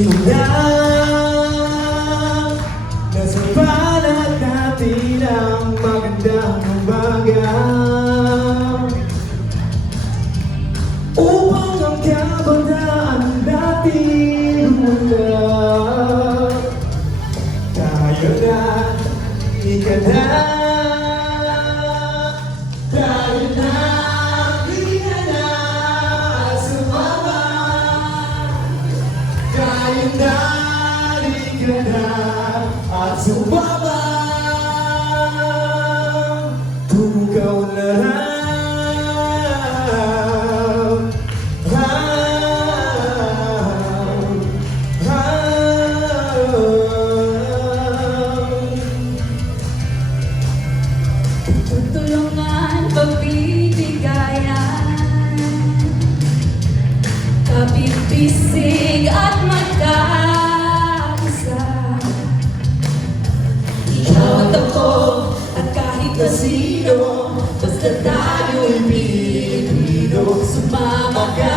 magsimula. Nasa balat natin ang magandang umaga, upang ang kabataan natin bumunta. Tayo na, ika na. Tayo na, ika na, sumama. Tayo na, ika na, at sumama. Tugaw na lang. Tutulungan, pagbibigayan, kapipisig at magkaisa. Ikaw at ako at kahit na sino, basta tayo'y Pilipino. Sumama ka,